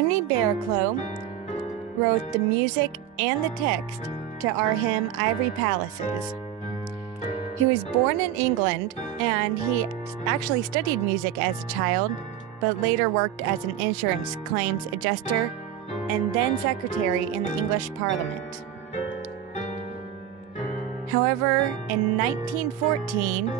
Henry Barclough wrote the music and the text to our hymn Ivory Palaces. He was born in England, and he actually studied music as a child, but later worked as an insurance claims adjuster and then secretary in the English Parliament. However, in 1914,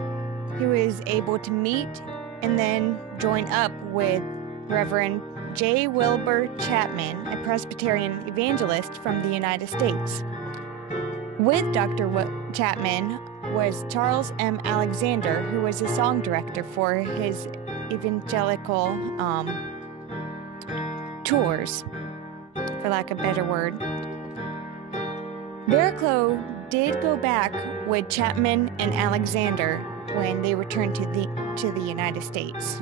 he was able to meet and then join up with Reverend J. Wilbur Chapman, a Presbyterian evangelist from the United States. With Dr. Chapman was Charles M. Alexander, who was a song director for his evangelical tours, for lack of a better word. Barclough did go back with Chapman and Alexander when they returned to the United States.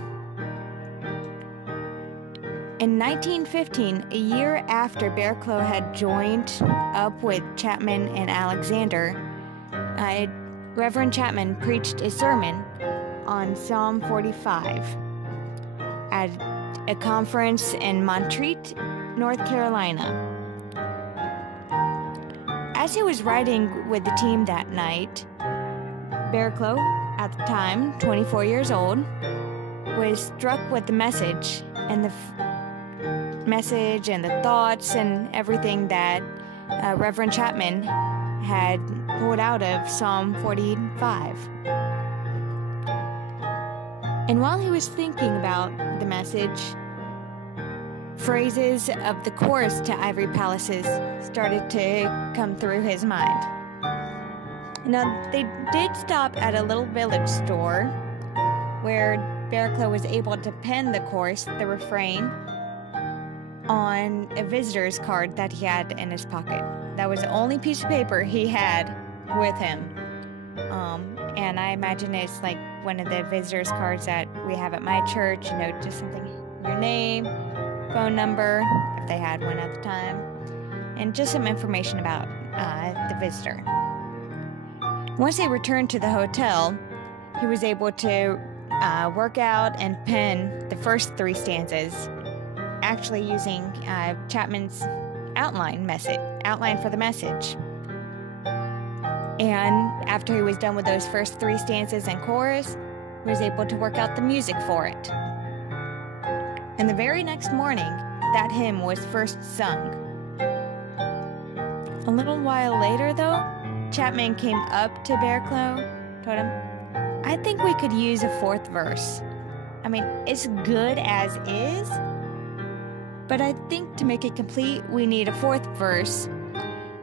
In 1915, a year after Barclough had joined up with Chapman and Alexander, Reverend Chapman preached a sermon on Psalm 45 at a conference in Montreat, North Carolina. As he was riding with the team that night, Barclough, at the time 24 years old, was struck with the message and the thoughts and everything that Reverend Chapman had pulled out of Psalm 45. And while he was thinking about the message, phrases of the chorus to Ivory Palaces started to come through his mind. Now, they did stop at a little village store where Barclough was able to pen the chorus, the refrain, on a visitor's card that he had in his pocket. That was the only piece of paper he had with him. And I imagine it's like one of the visitor's cards that we have at my church, just something, your name, phone number, if they had one at the time, and just some information about the visitor. Once they returned to the hotel, he was able to work out and pen the first three stanzas, actually using Chapman's outline for the message. And after he was done with those first three stanzas and chorus, he was able to work out the music for it. And the very next morning, that hymn was first sung. A little while later, though, Chapman came up to Barclough, told him, "I think we could use a fourth verse. I mean, it's good as is, but I think to make it complete, we need a fourth verse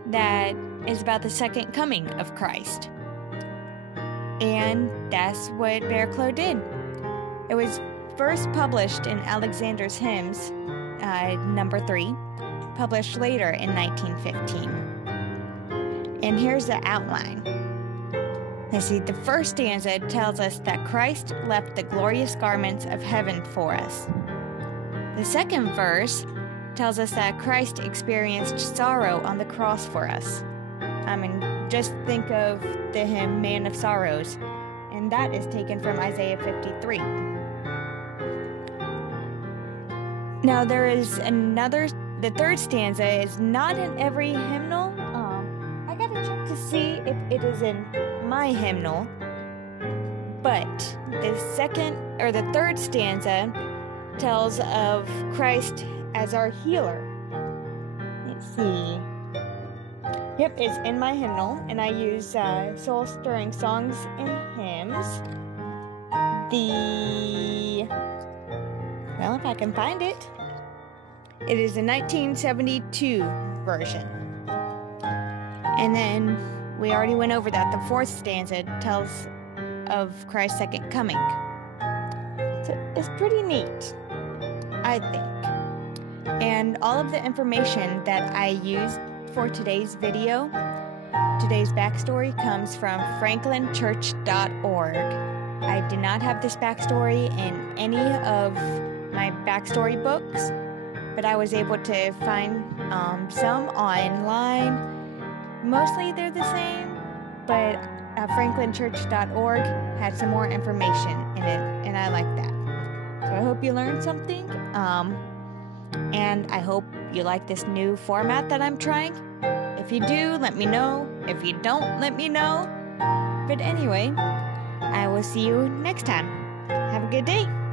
that is about the second coming of Christ." And that's what Barclough did. It was first published in Alexander's Hymns, number 3, published later in 1915. And here's the outline. Let's see, the first stanza tells us that Christ left the glorious garments of heaven for us. The second verse tells us that Christ experienced sorrow on the cross for us. I mean, just think of the hymn, Man of Sorrows, and that is taken from Isaiah 53. Now there is the third stanza is not in every hymnal. I gotta check to see if it is in my hymnal, but the third stanza tells of Christ as our healer. Let's see. Yep, it's in my hymnal, and I use soul-stirring songs and hymns. Well, if I can find it. It is a 1972 version. And then we already went over that. The fourth stanza tells of Christ's second coming. So it's pretty neat, I think. And all of the information that I used for today's video, today's backstory, comes from franklinchurch.org. I did not have this backstory in any of my backstory books, but I was able to find some online. Mostly they're the same, but franklinchurch.org had some more information in it, and I like that. So I hope you learned something. And I hope you like this new format that I'm trying. If you do, let me know. If you don't, let me know. But anyway, I will see you next time. Have a good day.